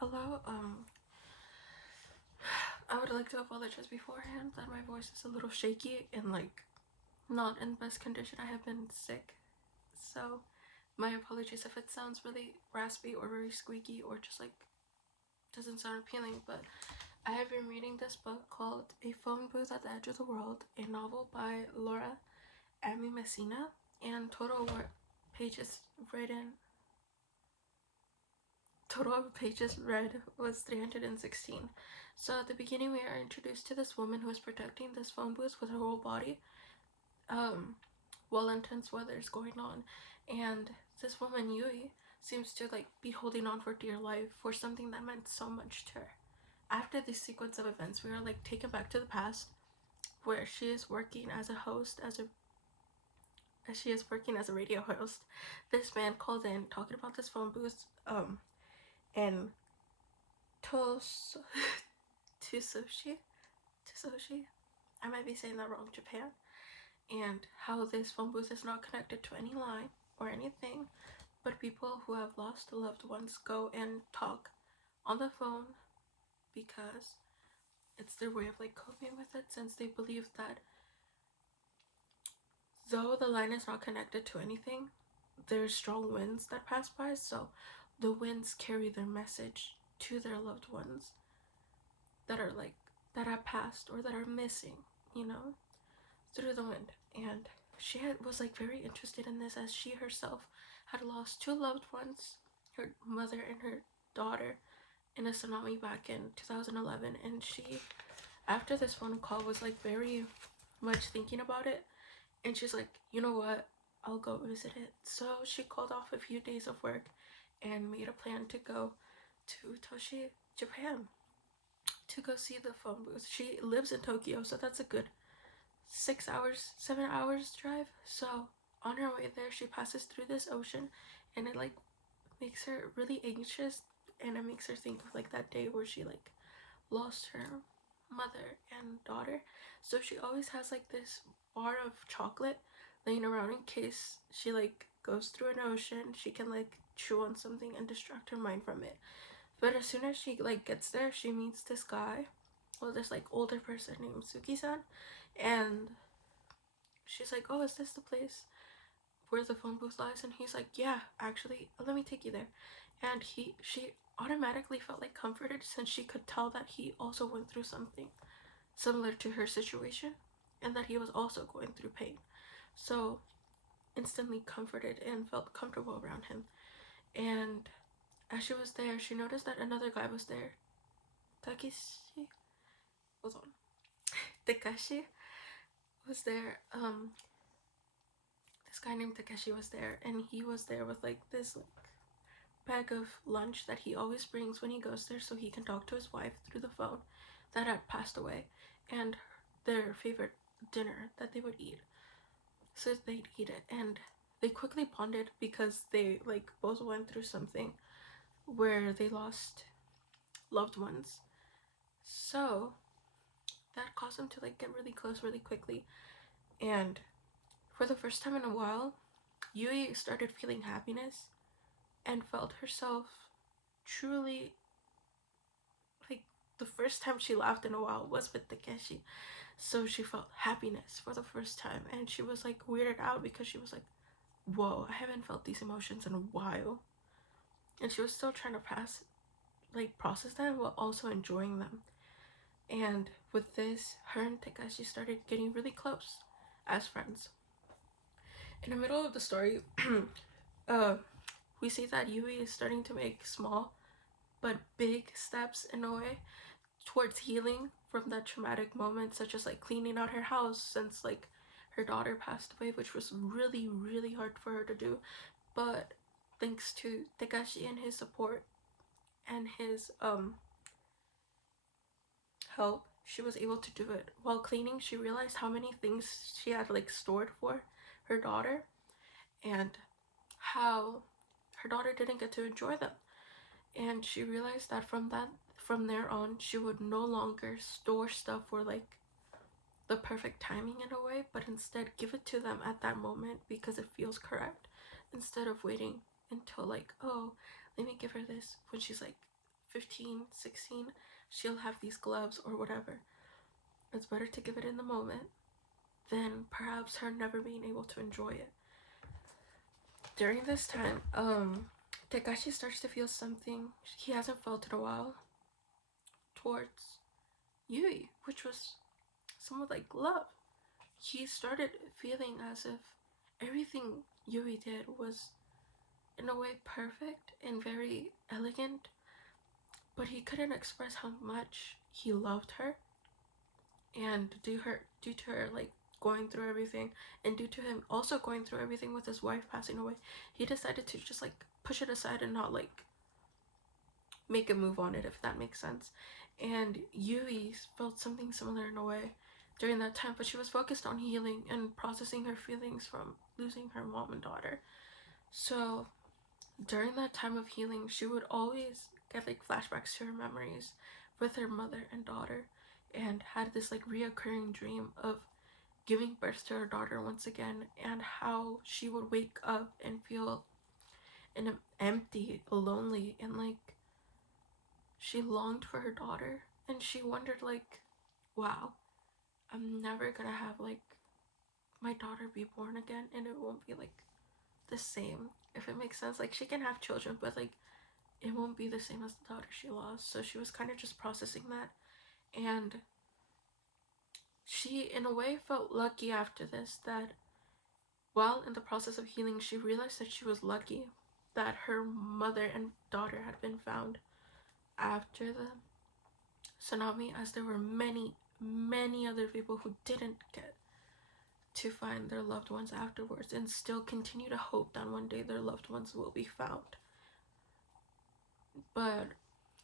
Hello, I would like to apologize beforehand that my voice is a little shaky and not in the best condition. I have been sick, so my apologies if it sounds really raspy or very squeaky or just doesn't sound appealing. But I have been reading this book called A Phone Booth at the Edge of the World, a novel by Laura Amy Messina, and pages written total of pages read was 316. So at the beginning, we are introduced to this woman who is protecting this phone booth with her whole body, um, while intense weather is going on, and this woman Yui seems to be holding on for dear life for something that meant so much to her. After this sequence of events, we are taken back to the past, where she is working as a host, as she is working as a radio host. This man called in talking about this phone booth, and Tos Tsushi, I might be saying that wrong, Japan, and how this phone booth is not connected to any line or anything, but people who have lost loved ones go and talk on the phone because it's their way of coping with it, since they believe that though the line is not connected to anything, there's strong winds that pass by, so the winds carry their message to their loved ones that are that have passed or that are missing, you know, through the wind. And was very interested in this, as she herself had lost two loved ones, her mother and her daughter, in a tsunami back in 2011. And she, after this phone call, was very much thinking about it, and she's like, you know what, I'll go visit it. So she called off a few days of work and made a plan to go to Toshi, Japan, to go see the phone booth. She lives in Tokyo, so that's a good 7 hours drive. So on her way there, she passes through this ocean, and it makes her really anxious, and it makes her think of that day where she lost her mother and daughter. So she always has this bar of chocolate laying around in case she goes through an ocean, she can chew on something and distract her mind from it. But as soon as she gets there, she meets this guy, well, this older person named Suki-san, and she's like, oh, is this the place where the phone booth lies? And he's like, yeah, actually, let me take you there. And she automatically felt comforted, since she could tell that he also went through something similar to her situation, and that he was also going through pain. So instantly comforted and felt comfortable around him. And as she was there, she noticed that another guy was there. Takeshi? Hold on. Takashi was there. This guy named Takeshi was there, and he was there with this bag of lunch that he always brings when he goes there, so he can talk to his wife through the phone that had passed away, and their favorite dinner that they would eat. So they'd eat it, and they quickly bonded because they both went through something where they lost loved ones. So that caused them to get really close really quickly. And for the first time in a while, Yui started feeling happiness and felt herself truly, the first time she laughed in a while was with Takeshi. So she felt happiness for the first time, and she was weirded out because she was like, whoa, I haven't felt these emotions in a while. And she was still trying to process them while also enjoying them. And with this, her and Takeshi started getting really close as friends. In the middle of the story, we see that Yui is starting to make small but big steps in a way towards healing from that traumatic moment, such as cleaning out her house, since her daughter passed away, which was really, really hard for her to do. But thanks to Takashi and his support and his help, she was able to do it. While cleaning, she realized how many things she had stored for her daughter, and how her daughter didn't get to enjoy them. And she realized that from there on, she would no longer store stuff for the perfect timing in a way, but instead give it to them at that moment because it feels correct, instead of waiting until oh, let me give her this when she's 15, 16, she'll have these gloves or whatever. It's better to give it in the moment than perhaps her never being able to enjoy it. During this time, Takashi starts to feel something he hasn't felt in a while towards Yui, which was somewhat like love. He started feeling as if everything Yui did was in a way perfect and very elegant, but he couldn't express how much he loved her. And due to her like going through everything, and due to him also going through everything with his wife passing away, he decided to just like push it aside and not like make a move on it, if that makes sense. And Yui felt something similar in a way during that time, but she was focused on healing and processing her feelings from losing her mom and daughter. So during that time of healing, she would always get like flashbacks to her memories with her mother and daughter, and had this like reoccurring dream of giving birth to her daughter once again, and how she would wake up and feel empty, lonely, and like she longed for her daughter, and she wondered like, wow, I'm never gonna have like my daughter be born again, and it won't be like the same, if it makes sense. Like she can have children, but like it won't be the same as the daughter she lost. So she was kind of just processing that, and she in a way felt lucky after this, that while in the process of healing, she realized that she was lucky that her mother and daughter had been found after the tsunami, as there were many, many other people who didn't get to find their loved ones afterwards, and still continue to hope that one day their loved ones will be found. But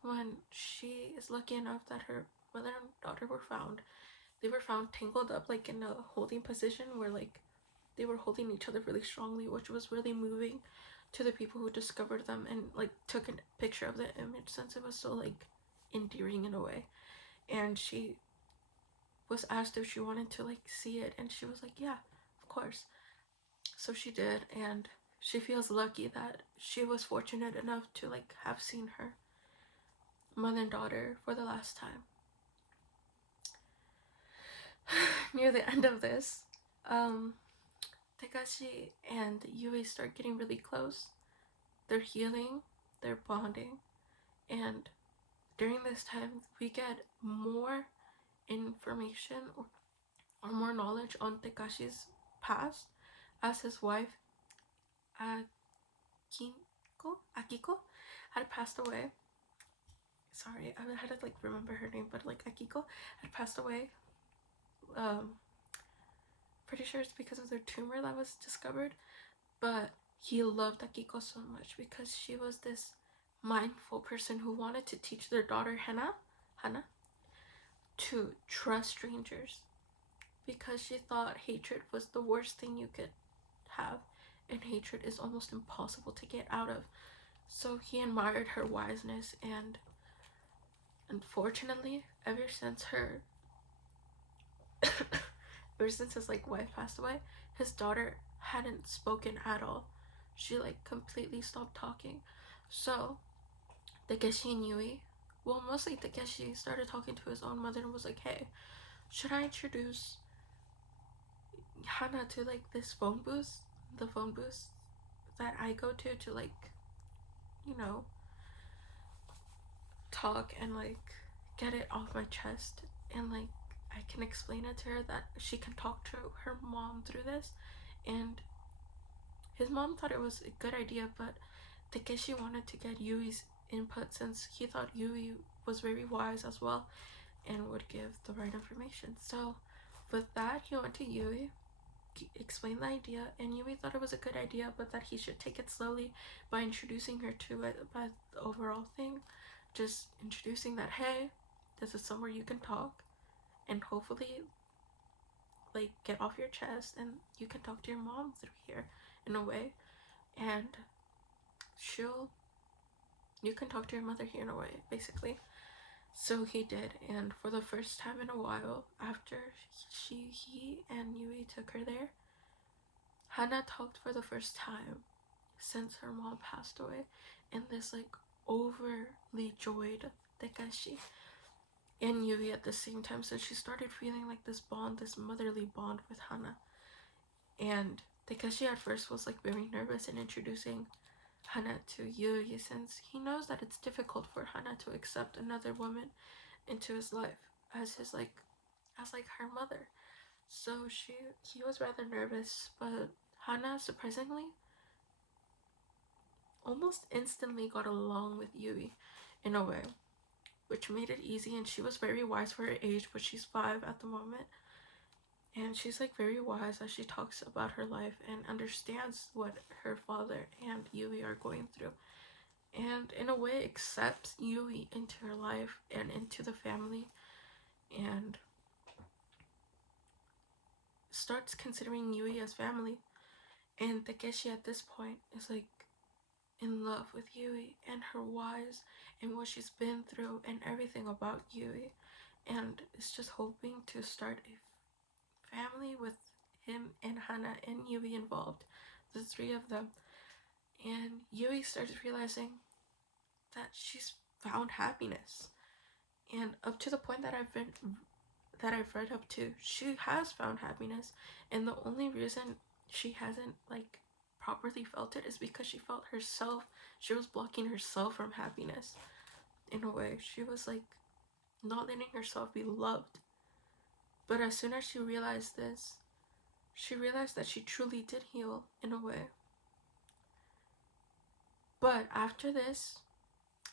when she is lucky enough that her mother and daughter were found, they were found tangled up like in a holding position where like they were holding each other really strongly, which was really moving to the people who discovered them and like took a picture of the image, since it was so like endearing in a way. And she was asked if she wanted to like see it, and she was like, yeah, of course. So she did, and she feels lucky that she was fortunate enough to like have seen her mother and daughter for the last time. Near the end of this, Takashi and Yui start getting really close. They're healing, they're bonding, and during this time we get more information or more knowledge on Takashi's past, as his wife Akiko had passed away. Sorry, I had to like remember her name, but like Akiko had passed away. Pretty sure it's because of their tumor that was discovered, but he loved Akiko so much because she was this mindful person who wanted to teach their daughter Hana to trust strangers, because she thought hatred was the worst thing you could have, and hatred is almost impossible to get out of. So he admired her wiseness, and unfortunately, ever since his like wife passed away, his daughter hadn't spoken at all. She like completely stopped talking. So Takeshi and Yui, well, mostly Takeshi, started talking to his own mother and was like, hey, should I introduce Hana to like this phone booth, the phone booth that I go to like, you know, talk and like get it off my chest, and like I can explain it to her that she can talk to her mom through this. And his mom thought it was a good idea, but Takeshi wanted to get Yui's input, since he thought Yui was very wise as well and would give the right information. So with that, he went to Yui, explained the idea, and Yui thought it was a good idea, but that he should take it slowly by introducing her to it, by the overall thing, just introducing that, hey, this is somewhere you can talk and hopefully like get off your chest, and you can talk to your mom through here in a way, and you can talk to your mother here in a way, basically. So he did, and for the first time in a while, after he and Yui took her there, Hana talked for the first time since her mom passed away in this like overly joyed Takashi and Yui at the same time. So she started feeling like this bond, this motherly bond with Hana. And Takashi at first was like very nervous in introducing Hana to Yui, since he knows that it's difficult for Hana to accept another woman into his life as his like her mother. So he was rather nervous, but Hana surprisingly almost instantly got along with Yui in a way, which made it easy. And she was very wise for her age, but she's 5 at the moment. And she's like very wise as she talks about her life and understands what her father and Yui are going through. And in a way accepts Yui into her life and into the family, and starts considering Yui as family. And Takeshi at this point is like in love with Yui and her wise and what she's been through and everything about Yui, and is just hoping to start a family with him and Hana and Yui involved, the 3 of them. And Yui starts realizing that she's found happiness, and up to the point that I've read up to, she has found happiness, and the only reason she hasn't like properly felt it is because she was blocking herself from happiness. In a way, she was like not letting herself be loved. But as soon as she realized this, she realized that she truly did heal in a way. But after this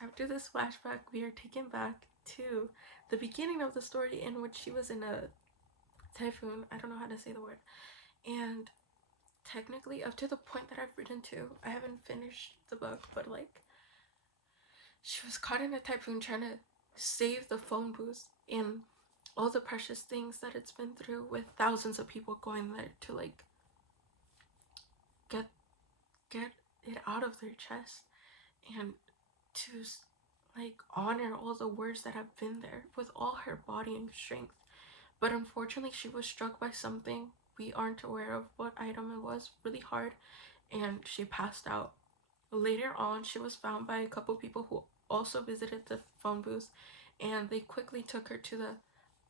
flashback, we are taken back to the beginning of the story, in which she was in a typhoon. I don't know how to say the word. And technically, up to the point that I've written to, I haven't finished the book, but like, she was caught in a typhoon trying to save the phone booth and all the precious things that it's been through, with thousands of people going there to like get it out of their chest, and to like honor all the words that have been there with all her body and strength. But unfortunately, she was struck by something we aren't aware of what item it was really hard, and she passed out. Later on, she was found by a couple people who also visited the phone booth, and they quickly took her to the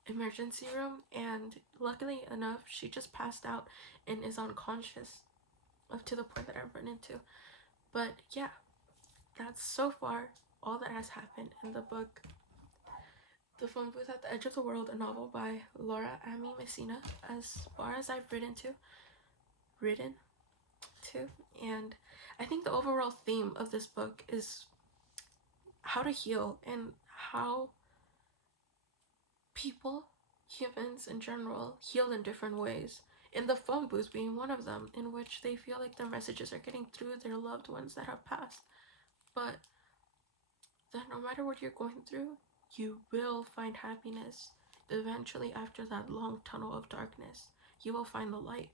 emergency room, and luckily enough, she just passed out and is unconscious up to the point that I've run into. But yeah, that's so far all that has happened in the book The Phone Booth at the Edge of the World, a novel by Laura Ami Messina, as far as I've written to. And I think the overall theme of this book is how to heal, and how people, humans in general, heal in different ways. In the phone booth being one of them, in which they feel like their messages are getting through their loved ones that have passed. But that no matter what you're going through, you will find happiness. Eventually, after that long tunnel of darkness, you will find the light.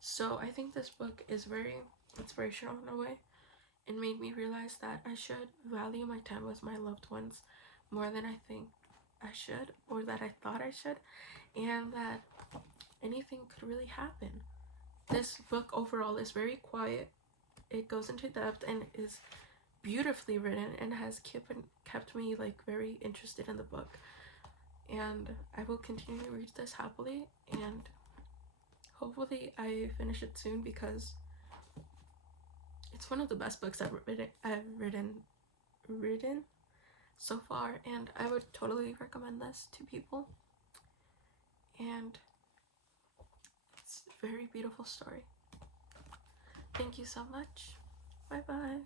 So I think this book is very inspirational in a way. It made me realize that I should value my time with my loved ones more than I think I should, or that I thought I should, and that anything could really happen. This book overall is very quiet. It goes into depth and is beautifully written, and has kept me like very interested in the book. And I will continue to read this happily, and hopefully I finish it soon, because it's one of the best books I've written so far, and I would totally recommend this to people. And it's a very beautiful story. Thank you so much. Bye bye.